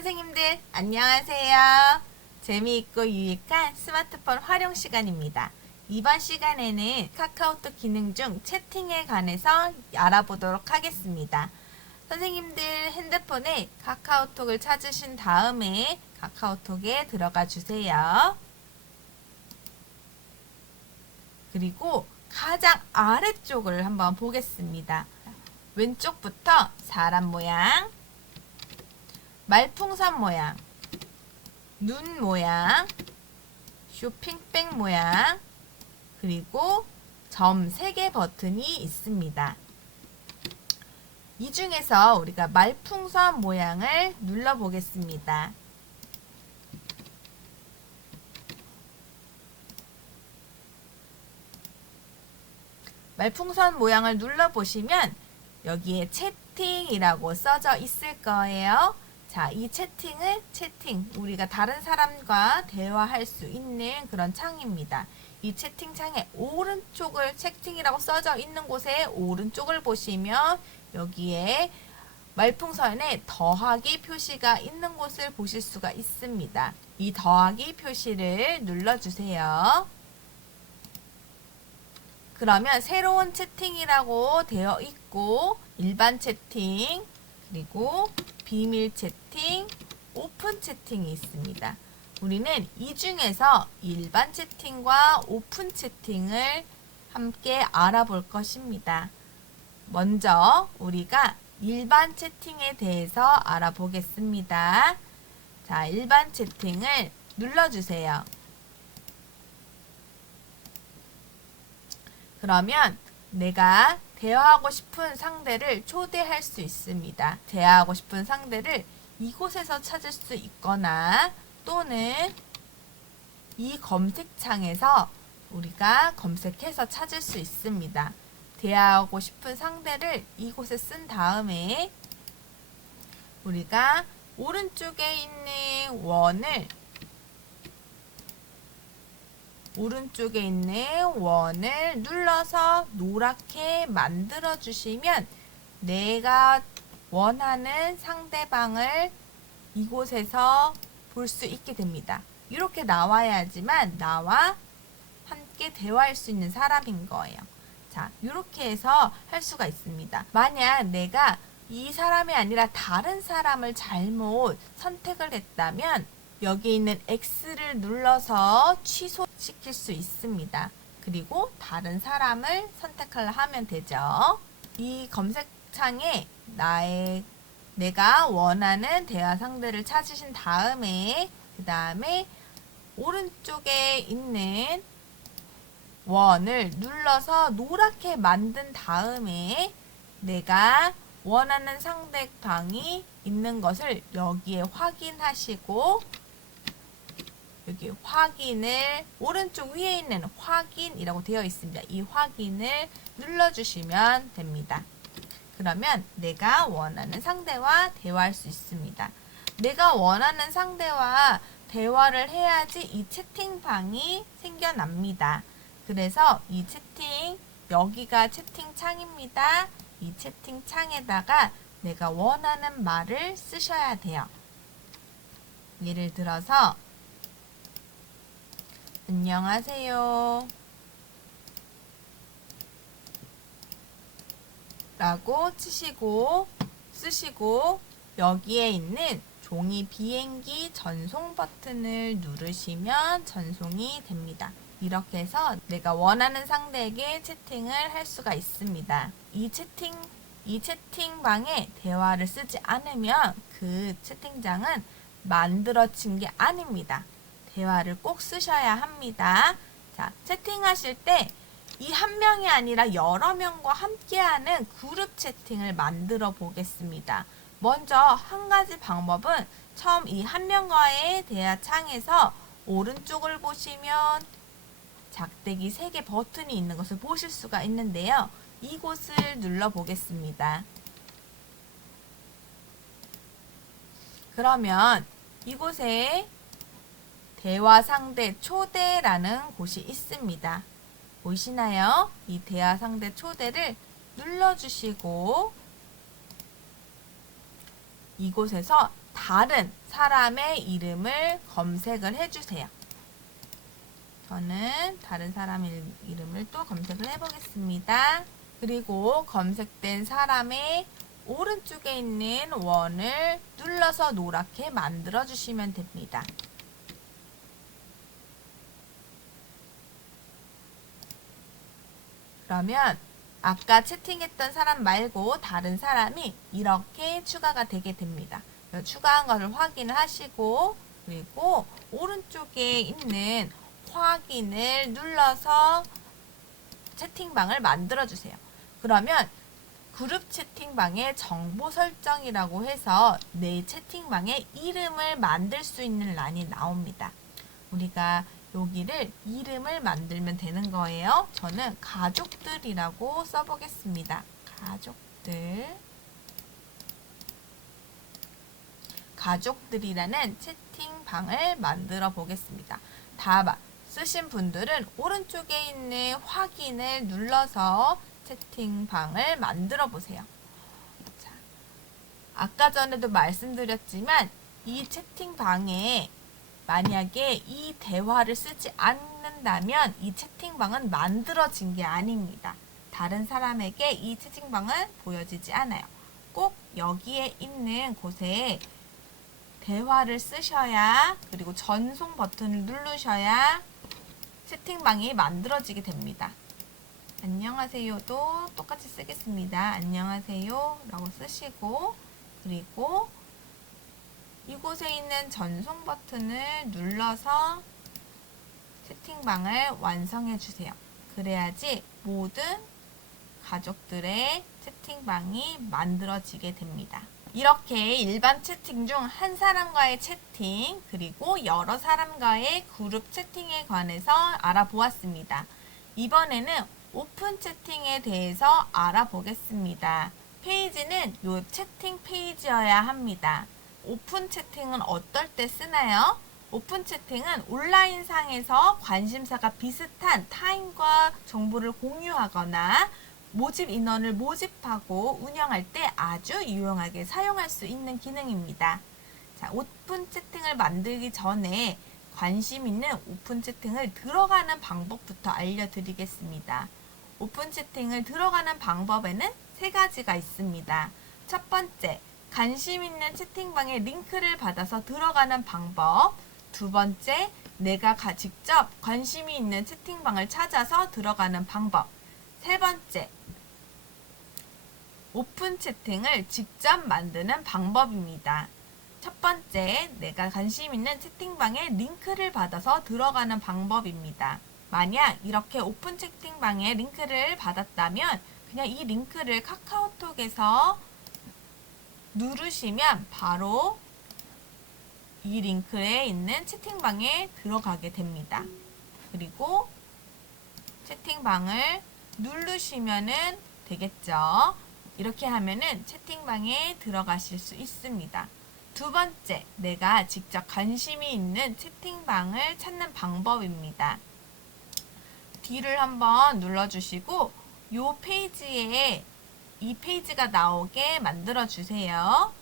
선생님들 안녕하세요. 재미있고 유익한 스마트폰 활용 시간입니다. 이번 시간에는 카카오톡 기능 중 채팅에 관해서 알아보도록 하겠습니다. 선생님들 핸드폰에 카카오톡을 찾으신 다음에 카카오톡에 들어가 주세요. 그리고 가장 아래쪽을 한번 보겠습니다. 왼쪽부터 사람 모양, 말풍선 모양, 눈 모양, 쇼핑백 모양, 그리고 점 3개 버튼이 있습니다. 이 중에서 우리가 말풍선 모양을 눌러 보겠습니다. 말풍선 모양을 눌러 보시면 여기에 채팅이라고 써져 있을 거예요. 자, 이 채팅, 우리가 다른 사람과 대화할 수 있는 그런 창입니다. 이 채팅창의 오른쪽을 채팅이라고 써져 있는 곳에 오른쪽을 보시면 여기에 말풍선에 더하기 표시가 있는 곳을 보실 수가 있습니다. 이 더하기 표시를 눌러주세요. 그러면 새로운 채팅이라고 되어 있고 일반 채팅, 그리고 비밀 채팅, 오픈 채팅이 있습니다. 우리는 이 중에서 일반 채팅과 오픈 채팅을 함께 알아볼 것입니다. 먼저 우리가 일반 채팅에 대해서 알아보겠습니다. 자, 일반 채팅을 눌러주세요. 그러면 내가 대화하고 싶은 상대를 초대할 수 있습니다. 대화하고 싶은 상대를 이곳에서 찾을 수 있거나 또는 이 검색창에서 우리가 검색해서 찾을 수 있습니다. 대화하고 싶은 상대를 이곳에 쓴 다음에 우리가 오른쪽에 있는 원을 눌러서 노랗게 만들어 주시면 내가 원하는 상대방을 이곳에서 볼 수 있게 됩니다. 이렇게 나와야지만 나와 함께 대화할 수 있는 사람인 거예요. 자, 이렇게 해서 할 수가 있습니다. 만약 내가 이 사람이 아니라 다른 사람을 잘못 선택을 했다면 여기 있는 X를 눌러서 취소시킬 수 있습니다. 그리고 다른 사람을 선택하면 되죠. 이 검색창에 내가 원하는 대화 상대를 찾으신 다음에 그 다음에 오른쪽에 있는 원을 눌러서 노랗게 만든 다음에 내가 원하는 상대방이 있는 것을 여기에 확인하시고 여기 확인을 오른쪽 위에 있는 확인이라고 되어 있습니다. 이 확인을 눌러주시면 됩니다. 그러면 내가 원하는 상대와 대화할 수 있습니다. 내가 원하는 상대와 대화를 해야지 이 채팅방이 생겨납니다. 그래서 이 여기가 채팅창입니다. 이 채팅창에다가 내가 원하는 말을 쓰셔야 돼요. 예를 들어서 안녕하세요 라고 쓰시고 여기에 있는 종이 비행기 전송 버튼을 누르시면 전송이 됩니다. 이렇게 해서 내가 원하는 상대에게 채팅을 할 수가 있습니다. 이 채팅방에 대화를 쓰지 않으면 그 채팅장은 만들어진 게 아닙니다. 대화를 꼭 쓰셔야 합니다. 자, 채팅하실 때 이 한 명이 아니라 여러 명과 함께하는 그룹 채팅을 만들어 보겠습니다. 먼저 한 가지 방법은 처음 이 한 명과의 대화 창에서 오른쪽을 보시면 작대기 3개 버튼이 있는 것을 보실 수가 있는데요. 이곳을 눌러 보겠습니다. 그러면 이곳에 대화 상대 초대라는 곳이 있습니다. 보이시나요? 이 대화 상대 초대를 눌러주시고 이곳에서 다른 사람의 이름을 검색을 해주세요. 저는 다른 사람의 이름을 또 검색을 해보겠습니다. 그리고 검색된 사람의 오른쪽에 있는 원을 눌러서 노랗게 만들어 주시면 됩니다. 그러면 아까 채팅했던 사람 말고 다른 사람이 이렇게 추가가 되게 됩니다. 추가한 것을 확인을 하시고, 그리고 오른쪽에 있는 확인을 눌러서 채팅방을 만들어 주세요. 그러면 그룹 채팅방의 정보 설정이라고 해서 내 채팅방에 이름을 만들 수 있는 란이 나옵니다. 우리가 여기를 이름을 만들면 되는 거예요. 저는 가족들이라고 써보겠습니다. 가족들. 가족들이라는 채팅방을 만들어 보겠습니다. 다 쓰신 분들은 오른쪽에 있는 확인을 눌러서 채팅방을 만들어 보세요. 자, 아까 전에도 말씀드렸지만 이 채팅방에 만약에 이 대화를 쓰지 않는다면 이 채팅방은 만들어진 게 아닙니다. 다른 사람에게 이 채팅방은 보여지지 않아요. 꼭 여기에 있는 곳에 대화를 쓰셔야, 그리고 전송 버튼을 누르셔야 채팅방이 만들어지게 됩니다. 안녕하세요도 똑같이 쓰겠습니다. 안녕하세요 라고 쓰시고, 그리고 이곳에 있는 전송 버튼을 눌러서 채팅방을 완성해 주세요. 그래야지 모든 가족들의 채팅방이 만들어지게 됩니다. 이렇게 일반 채팅 중 한 사람과의 채팅, 그리고 여러 사람과의 그룹 채팅에 관해서 알아보았습니다. 이번에는 오픈 채팅에 대해서 알아보겠습니다. 페이지는 요 채팅 페이지여야 합니다. 오픈 채팅은 어떨 때 쓰나요? 오픈 채팅은 온라인상에서 관심사가 비슷한 타인과 정보를 공유하거나 모집 인원을 모집하고 운영할 때 아주 유용하게 사용할 수 있는 기능입니다. 자, 오픈 채팅을 만들기 전에 관심 있는 오픈 채팅을 들어가는 방법부터 알려드리겠습니다. 오픈 채팅을 들어가는 방법에는 3가지가 있습니다. 첫 번째, 관심 있는 채팅방에 링크를 받아서 들어가는 방법. 두 번째, 내가 직접 관심이 있는 채팅방을 찾아서 들어가는 방법. 세 번째, 오픈 채팅을 직접 만드는 방법입니다. 첫 번째, 내가 관심 있는 채팅방에 링크를 받아서 들어가는 방법입니다. 만약 이렇게 오픈 채팅방에 링크를 받았다면 그냥 이 링크를 카카오톡에서 누르시면 바로 이 링크에 있는 채팅방에 들어가게 됩니다. 그리고 채팅방을 누르시면은 되겠죠. 이렇게 하면은 채팅방에 들어가실 수 있습니다. 두 번째, 내가 직접 관심이 있는 채팅방을 찾는 방법입니다. D를 한번 눌러주시고 이 페이지에 이 페이지가 나오게 만들어 주세요.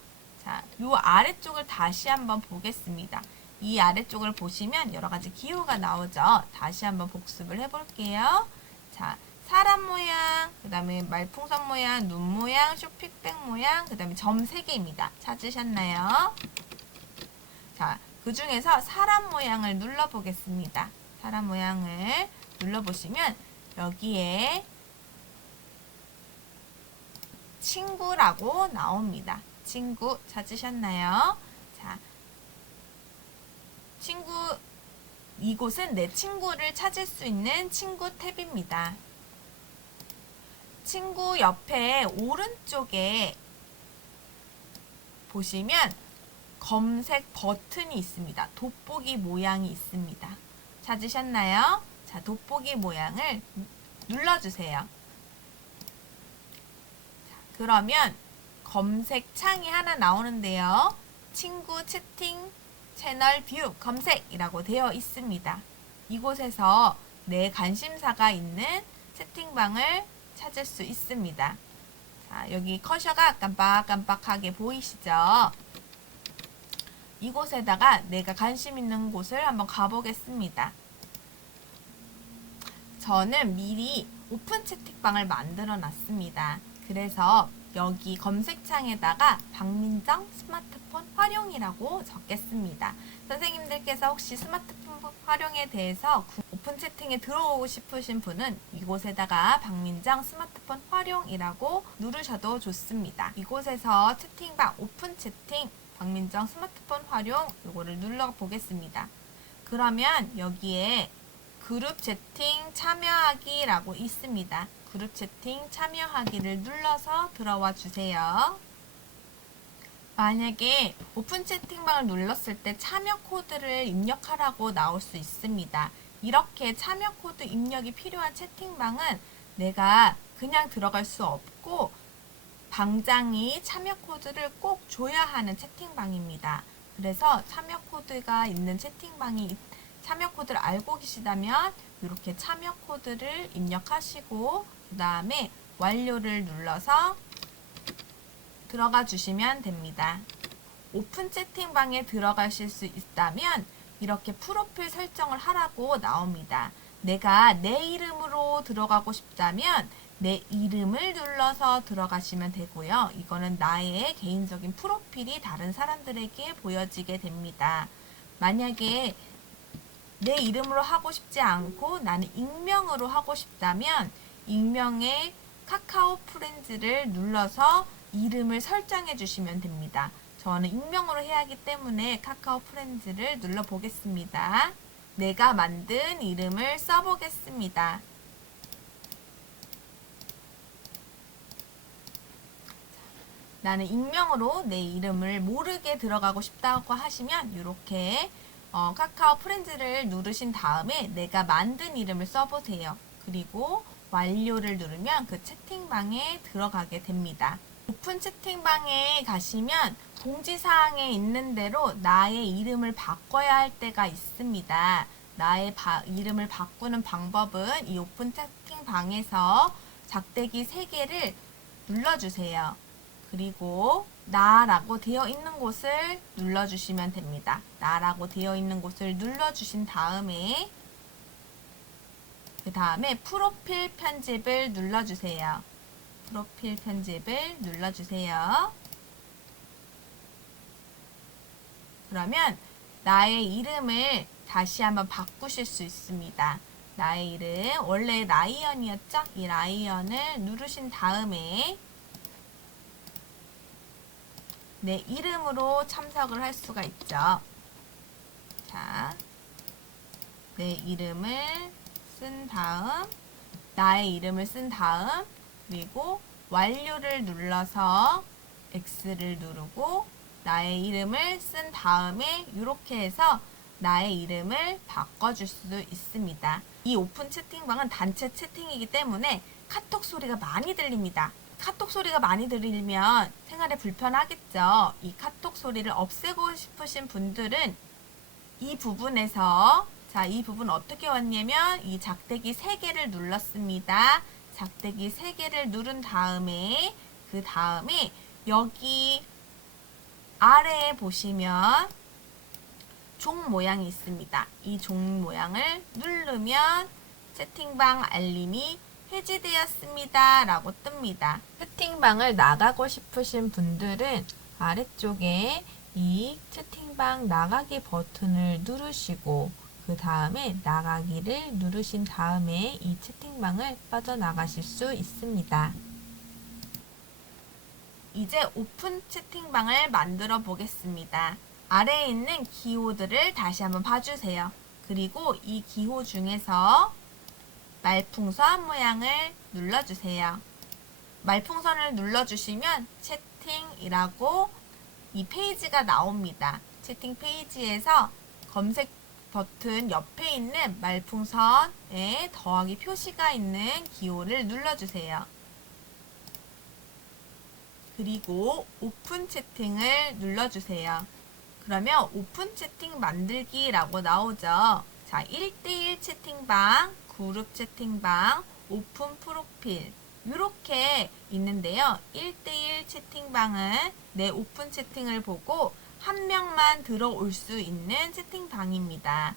자, 요 아래쪽을 다시 한번 보겠습니다. 이 아래쪽을 보시면 여러 가지 기호가 나오죠. 다시 한번 복습을 해볼게요. 자, 사람 모양, 그 다음에 말풍선 모양, 눈 모양, 쇼핑백 모양, 그 다음에 점 3개입니다. 찾으셨나요? 자, 그 중에서 사람 모양을 눌러보겠습니다. 사람 모양을 눌러보시면 여기에 친구라고 나옵니다. 친구 찾으셨나요? 자, 친구, 이곳은 내 친구를 찾을 수 있는 친구 탭입니다. 친구 옆에 오른쪽에 보시면 검색 버튼이 있습니다. 돋보기 모양이 있습니다. 찾으셨나요? 자, 돋보기 모양을 눌러주세요. 자, 그러면 검색 창이 하나 나오는데요. 친구 채팅 채널 뷰 검색이라고 되어 있습니다. 이곳에서 내 관심사가 있는 채팅방을 찾을 수 있습니다. 자, 여기 커셔가 깜빡깜빡하게 보이시죠? 이곳에다가 내가 관심 있는 곳을 한번 가보겠습니다. 저는 미리 오픈 채팅방을 만들어 놨습니다. 그래서 여기 검색창에다가 박민정 스마트폰 활용이라고 적겠습니다. 선생님들께서 혹시 스마트폰 활용에 대해서 오픈 채팅에 들어오고 싶으신 분은 이곳에다가 박민정 스마트폰 활용이라고 누르셔도 좋습니다. 이곳에서 채팅방 오픈 채팅 박민정 스마트폰 활용 이거를 눌러 보겠습니다. 그러면 여기에 그룹 채팅 참여하기라고 있습니다. 그룹 채팅 참여하기를 눌러서 들어와 주세요. 만약에 오픈 채팅방을 눌렀을 때 참여 코드를 입력하라고 나올 수 있습니다. 이렇게 참여 코드 입력이 필요한 채팅방은 내가 그냥 들어갈 수 없고 방장이 참여 코드를 꼭 줘야 하는 채팅방입니다. 그래서 참여 코드가 있는 채팅방이 참여 코드를 알고 계시다면 이렇게 참여 코드를 입력하시고 그 다음에 완료를 눌러서 들어가 주시면 됩니다. 오픈 채팅방에 들어가실 수 있다면 이렇게 프로필 설정을 하라고 나옵니다. 내가 내 이름으로 들어가고 싶다면 내 이름을 눌러서 들어가시면 되고요. 이거는 나의 개인적인 프로필이 다른 사람들에게 보여지게 됩니다. 만약에 내 이름으로 하고 싶지 않고 나는 익명으로 하고 싶다면 익명의 카카오 프렌즈를 눌러서 이름을 설정해 주시면 됩니다. 저는 익명으로 해야 하기 때문에 카카오 프렌즈를 눌러 보겠습니다. 내가 만든 이름을 써보겠습니다. 나는 익명으로 내 이름을 모르게 들어가고 싶다고 하시면 이렇게 카카오 프렌즈를 누르신 다음에 내가 만든 이름을 써보세요. 그리고 완료를 누르면 그 채팅방에 들어가게 됩니다. 오픈 채팅방에 가시면 공지사항에 있는 대로 나의 이름을 바꿔야 할 때가 있습니다. 나의 이름을 바꾸는 방법은 이 오픈 채팅방에서 작대기 3개를 눌러주세요. 그리고 나라고 되어 있는 곳을 눌러주시면 됩니다. 나라고 되어 있는 곳을 눌러주신 다음에 그 다음에 프로필 편집을 눌러주세요. 프로필 편집을 눌러주세요. 그러면 나의 이름을 다시 한번 바꾸실 수 있습니다. 나의 이름 원래 라이언이었죠? 이 라이언을 누르신 다음에 내 이름으로 참석을 할 수가 있죠. 자, 내 이름을 쓴 다음, 나의 이름을 쓴 다음, 그리고 완료를 눌러서 X를 누르고 나의 이름을 쓴 다음에 이렇게 해서 나의 이름을 바꿔줄 수 있습니다. 이 오픈 채팅방은 단체 채팅이기 때문에 카톡 소리가 많이 들립니다. 카톡 소리가 많이 들리면 생활에 불편하겠죠. 이 카톡 소리를 없애고 싶으신 분들은 이 부분에서 이 부분 어떻게 왔냐면 이 작대기 3개를 눌렀습니다. 작대기 3개를 누른 다음에 그 다음에 여기 아래에 보시면 종 모양이 있습니다. 이 종 모양을 누르면 채팅방 알림이 해지되었습니다 라고 뜹니다. 채팅방을 나가고 싶으신 분들은 아래쪽에 이 채팅방 나가기 버튼을 누르시고 그 다음에 나가기를 누르신 다음에 이 채팅방을 빠져나가실 수 있습니다. 이제 오픈 채팅방을 만들어 보겠습니다. 아래에 있는 기호들을 다시 한번 봐주세요. 그리고 이 기호 중에서 말풍선 모양을 눌러주세요. 말풍선을 눌러주시면 채팅이라고 이 페이지가 나옵니다. 채팅 페이지에서 검색 버튼 옆에 있는 말풍선에 더하기 표시가 있는 기호를 눌러주세요. 그리고 오픈 채팅을 눌러주세요. 그러면 오픈 채팅 만들기라고 나오죠. 자, 1대1 채팅방, 그룹 채팅방, 오픈 프로필 이렇게 있는데요. 1대1 채팅방은 내 오픈 채팅을 보고 한 명만 들어올 수 있는 채팅방입니다.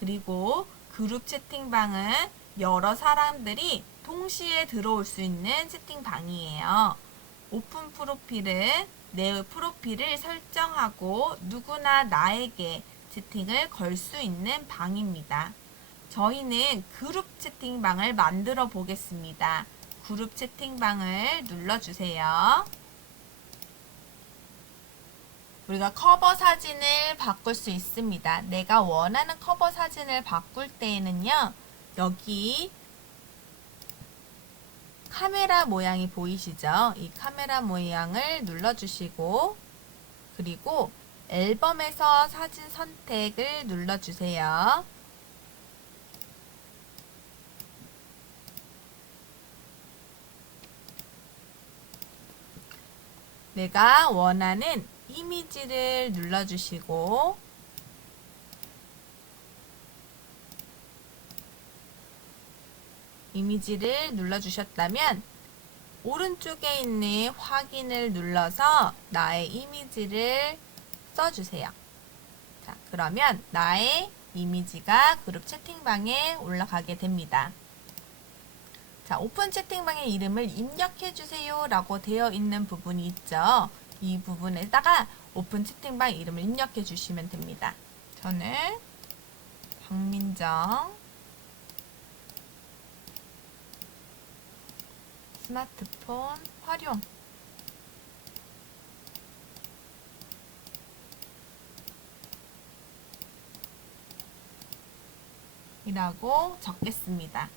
그리고 그룹 채팅방은 여러 사람들이 동시에 들어올 수 있는 채팅방이에요. 오픈 프로필은 내 프로필을 설정하고 누구나 나에게 채팅을 걸 수 있는 방입니다. 저희는 그룹 채팅방을 만들어 보겠습니다. 그룹 채팅방을 눌러주세요. 우리가 커버 사진을 바꿀 수 있습니다. 내가 원하는 커버 사진을 바꿀 때에는요, 여기 카메라 모양이 보이시죠? 이 카메라 모양을 눌러주시고, 그리고 앨범에서 사진 선택을 눌러주세요. 내가 원하는 이미지를 눌러주시고, 이미지를 눌러주셨다면 오른쪽에 있는 확인을 눌러서 나의 이미지를 써주세요. 자, 그러면 나의 이미지가 그룹 채팅방에 올라가게 됩니다. 자, 오픈 채팅방의 이름을 입력해주세요 라고 되어 있는 부분이 있죠. 이 부분에다가 오픈 채팅방 이름을 입력해 주시면 됩니다. 저는 박민정 스마트폰 활용 이라고 적겠습니다.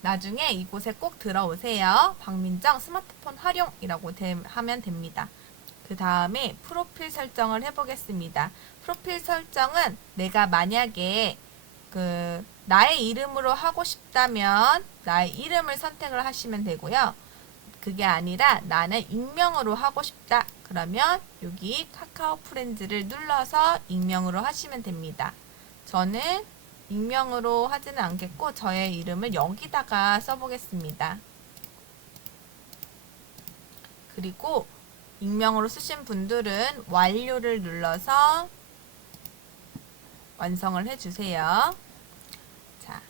나중에 이곳에 꼭 들어오세요. 박민정 스마트폰 활용이라고 하면 됩니다. 그 다음에 프로필 설정을 해보겠습니다. 프로필 설정은 내가 만약에 나의 이름으로 하고 싶다면 나의 이름을 선택을 하시면 되고요. 그게 아니라 나는 익명으로 하고 싶다. 그러면 여기 카카오 프렌즈를 눌러서 익명으로 하시면 됩니다. 저는 익명으로 하지는 않겠고 저의 이름을 여기다가 써보겠습니다. 그리고 익명으로 쓰신 분들은 완료를 눌러서 완성을 해주세요. 자,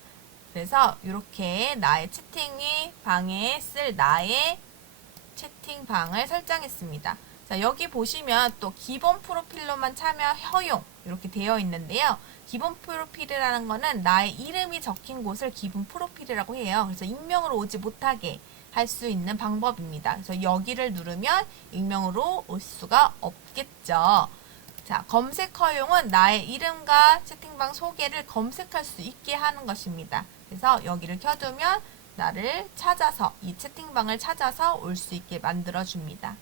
그래서 이렇게 나의 채팅방에 쓸 나의 채팅방을 설정했습니다. 자, 여기 보시면 또 기본 프로필로만 참여 허용 이렇게 되어 있는데요. 기본 프로필이라는 거는 나의 이름이 적힌 곳을 기본 프로필이라고 해요. 그래서 익명으로 오지 못하게 할 수 있는 방법입니다. 그래서 여기를 누르면 익명으로 올 수가 없겠죠. 자, 검색 허용은 나의 이름과 채팅방 소개를 검색할 수 있게 하는 것입니다. 그래서 여기를 켜두면 나를 찾아서 이 채팅방을 찾아서 올 수 있게 만들어 줍니다.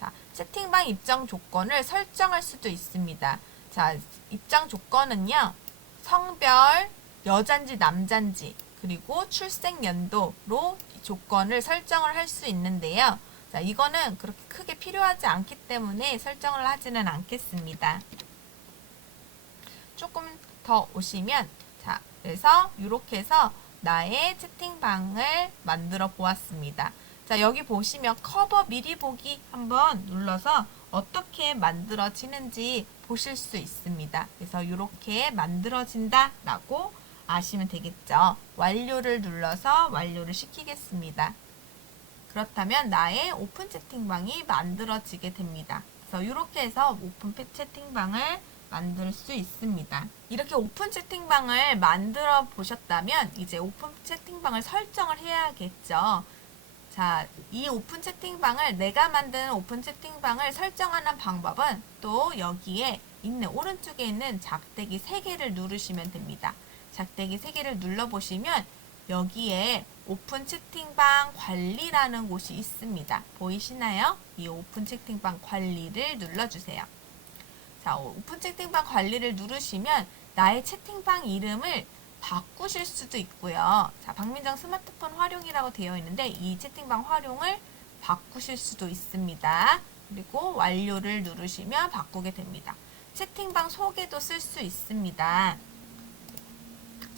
자, 채팅방 입장 조건을 설정할 수도 있습니다. 자, 입장 조건은요. 성별, 여잔지 남잔지, 그리고 출생 연도로 조건을 설정을 할 수 있는데요. 자, 이거는 그렇게 크게 필요하지 않기 때문에 설정을 하지는 않겠습니다. 조금 더 오시면, 자, 그래서 이렇게 해서 나의 채팅방을 만들어 보았습니다. 자, 여기 보시면 커버 미리 보기 한번 눌러서 어떻게 만들어지는지 보실 수 있습니다. 그래서 이렇게 만들어진다 라고 아시면 되겠죠. 완료를 눌러서 완료를 시키겠습니다. 그렇다면 나의 오픈 채팅방이 만들어지게 됩니다. 그래서 이렇게 해서 오픈 채팅방을 만들 수 있습니다. 이렇게 오픈 채팅방을 만들어 보셨다면 이제 오픈 채팅방을 설정을 해야겠죠. 자, 이 오픈 채팅방을 내가 만든 오픈 채팅방을 설정하는 방법은 또 여기에 있는 오른쪽에 있는 작대기 3개를 누르시면 됩니다. 작대기 3개를 눌러보시면 여기에 오픈 채팅방 관리라는 곳이 있습니다. 보이시나요? 이 오픈 채팅방 관리를 눌러주세요. 자, 오픈 채팅방 관리를 누르시면 나의 채팅방 이름을 바꾸실 수도 있고요. 자, 박민정 스마트폰 활용이라고 되어 있는데 이 채팅방 활용을 바꾸실 수도 있습니다. 그리고 완료를 누르시면 바꾸게 됩니다. 채팅방 소개도 쓸 수 있습니다.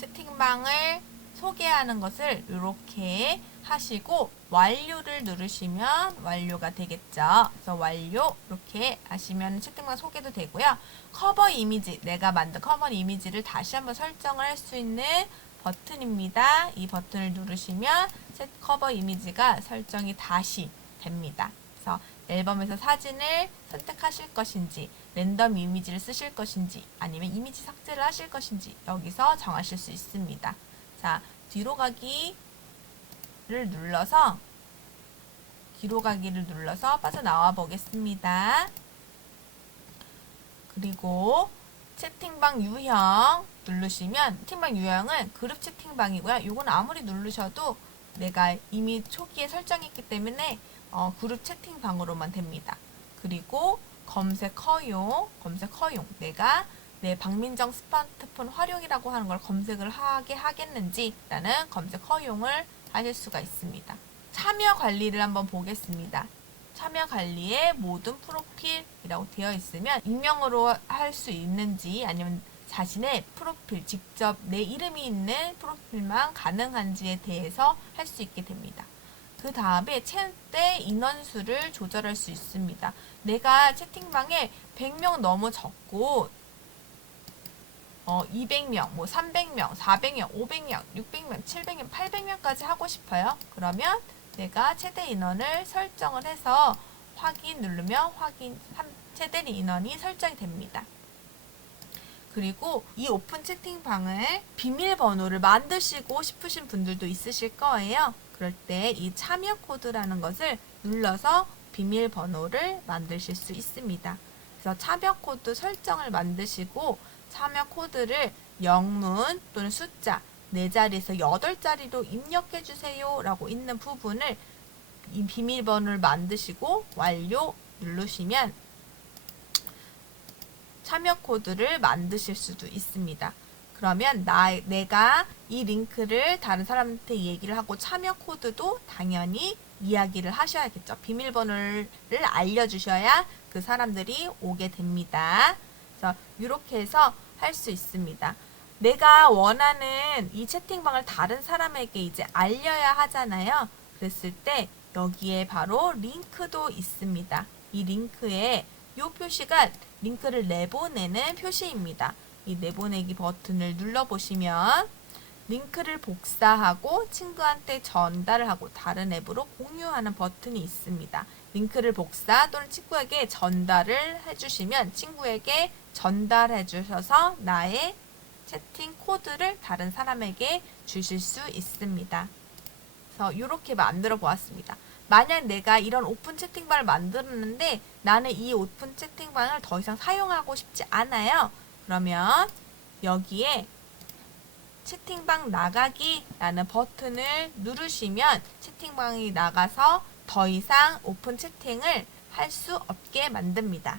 채팅방을 소개하는 것을 이렇게 하시고 완료를 누르시면 완료가 되겠죠. 그래서 완료 이렇게 하시면 채팅방 소개도 되고요. 커버 이미지, 내가 만든 커버 이미지를 다시 한번 설정을 할 수 있는 버튼입니다. 이 버튼을 누르시면 커버 이미지가 설정이 다시 됩니다. 그래서 앨범에서 사진을 선택하실 것인지, 랜덤 이미지를 쓰실 것인지, 아니면 이미지 삭제를 하실 것인지 여기서 정하실 수 있습니다. 자, 뒤로 가기를 눌러서 빠져나와 보겠습니다. 그리고 채팅방 유형 누르시면, 채팅방 유형은 그룹 채팅방이고요. 이건 아무리 누르셔도 내가 이미 초기에 설정했기 때문에 그룹 채팅방으로만 됩니다. 그리고 검색 허용, 내가 내 박민정 스마트폰 활용이라고 하는 걸 검색을 하게 하겠는지 라는 검색 허용을 하실 수가 있습니다. 참여 관리를 한번 보겠습니다. 참여 관리에 모든 프로필이라고 되어 있으면 익명으로 할 수 있는지, 아니면 자신의 프로필, 직접 내 이름이 있는 프로필만 가능한지에 대해서 할 수 있게 됩니다. 그 다음에 최대 인원수를 조절할 수 있습니다. 내가 채팅방에 100명 너무 적고 200명, 300명, 400명, 500명, 600명, 700명, 800명까지 하고 싶어요. 그러면 내가 최대 인원을 설정을 해서 확인 누르면 최대 인원이 설정이 됩니다. 그리고 이 오픈 채팅방을 비밀번호를 만드시고 싶으신 분들도 있으실 거예요. 그럴 때 이 참여 코드라는 것을 눌러서 비밀번호를 만드실 수 있습니다. 그래서 참여 코드 설정을 만드시고 참여 코드를 영문 또는 숫자 4자리에서 8자리로 입력해 주세요 라고 있는 부분을 이 비밀번호를 만드시고 완료 누르시면 참여 코드를 만드실 수도 있습니다. 그러면 내가 이 링크를 다른 사람한테 얘기를 하고 참여 코드도 당연히 이야기를 하셔야겠죠. 비밀번호를 알려주셔야 그 사람들이 오게 됩니다. 그래서 이렇게 해서 할 수 있습니다. 내가 원하는 이 채팅방을 다른 사람에게 이제 알려야 하잖아요. 그랬을 때 여기에 바로 링크도 있습니다. 이 링크에 이 표시가 링크를 내보내는 표시입니다. 이 내보내기 버튼을 눌러보시면 링크를 복사하고 친구한테 전달을 하고 다른 앱으로 공유하는 버튼이 있습니다. 링크를 복사 또는 친구에게 전달을 해주시면 친구에게 전달해 주셔서 나의 채팅 코드를 다른 사람에게 주실 수 있습니다. 그래서 이렇게 만들어 보았습니다. 만약 내가 이런 오픈 채팅방을 만들었는데 나는 이 오픈 채팅방을 더 이상 사용하고 싶지 않아요. 그러면 여기에 채팅방 나가기라는 버튼을 누르시면 채팅방이 나가서 더 이상 오픈 채팅을 할 수 없게 만듭니다.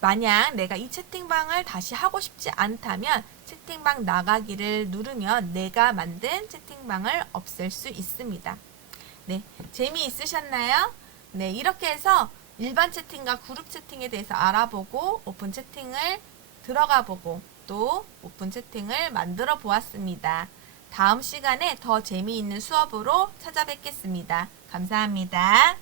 만약 내가 이 채팅방을 다시 하고 싶지 않다면 채팅방 나가기를 누르면 내가 만든 채팅방을 없앨 수 있습니다. 네, 재미있으셨나요? 네, 이렇게 해서 일반 채팅과 그룹 채팅에 대해서 알아보고 오픈 채팅을 들어가 보고 또 오픈 채팅을 만들어 보았습니다. 다음 시간에 더 재미있는 수업으로 찾아뵙겠습니다. 감사합니다.